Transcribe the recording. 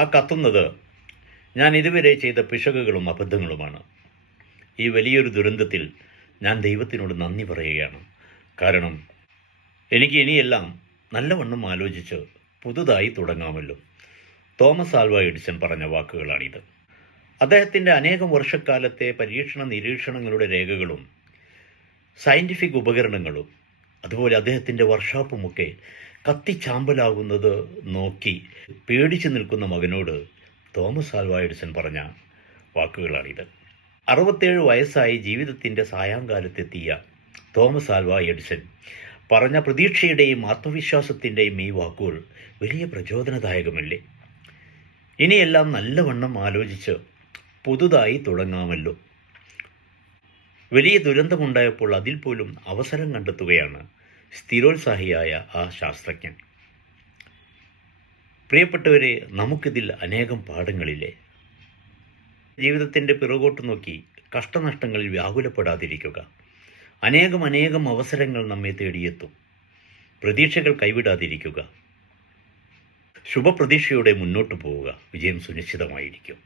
ആ കത്തുന്നത് ഞാൻ ഇതുവരെ ചെയ്ത പിശകുകളും അബദ്ധങ്ങളുമാണ്. ഈ വലിയൊരു ദുരന്തത്തിൽ ഞാൻ ദൈവത്തിനോട് നന്ദി പറയുകയാണ്. കാരണം എനിക്ക് ഇനിയെല്ലാം നല്ലവണ്ണം ആലോചിച്ച് പുതുതായി തുടങ്ങാമല്ലോ. തോമസ് ആൽവ എഡിസൺ പറഞ്ഞ വാക്കുകളാണിത്. അദ്ദേഹത്തിൻ്റെ അനേകം വർഷക്കാലത്തെ പരീക്ഷണ നിരീക്ഷണങ്ങളുടെ രേഖകളും സയൻറ്റിഫിക് ഉപകരണങ്ങളും അതുപോലെ അദ്ദേഹത്തിൻ്റെ വർക്ക്ഷോപ്പുമൊക്കെ കത്തിച്ചാമ്പലാകുന്നത് നോക്കി പേടിച്ചു നിൽക്കുന്ന മകനോട് തോമസ് ആൽവ എഡിസൺ പറഞ്ഞ വാക്കുകളാണിത്. 67 വയസ്സായി ജീവിതത്തിൻ്റെ സായാഹ്നകാലത്തെത്തിയ തോമസ് ആൽവ എഡിസൺ പറഞ്ഞ പ്രതീക്ഷയുടെയും ആത്മവിശ്വാസത്തിൻ്റെയും ഈ വാക്കുകൾ വലിയ പ്രചോദനദായകമല്ലേ? ഇനിയെല്ലാം നല്ലവണ്ണം ആലോചിച്ച് പുതുതായി തുടങ്ങാമല്ലോ. വലിയ ദുരന്തമുണ്ടായപ്പോൾ അതിൽ പോലും അവസരം കണ്ടെത്തുകയാണ് സ്ഥിരോത്സാഹിയായ ആ ശാസ്ത്രജ്ഞൻ. പ്രിയപ്പെട്ടവരെ, നമുക്കിതിൽ അനേകം പാഠങ്ങളില്ലേ? ജീവിതത്തിൻ്റെ പിറകോട്ട് നോക്കി കഷ്ടനഷ്ടങ്ങളിൽ വ്യാകുലപ്പെടാതിരിക്കുക. അനേകം അവസരങ്ങൾ നമ്മെ തേടിയെത്തും. പ്രതീക്ഷകൾ കൈവിടാതിരിക്കുക. ശുഭപ്രതീക്ഷയോടെ മുന്നോട്ട് പോവുക. വിജയം സുനിശ്ചിതമായിരിക്കും.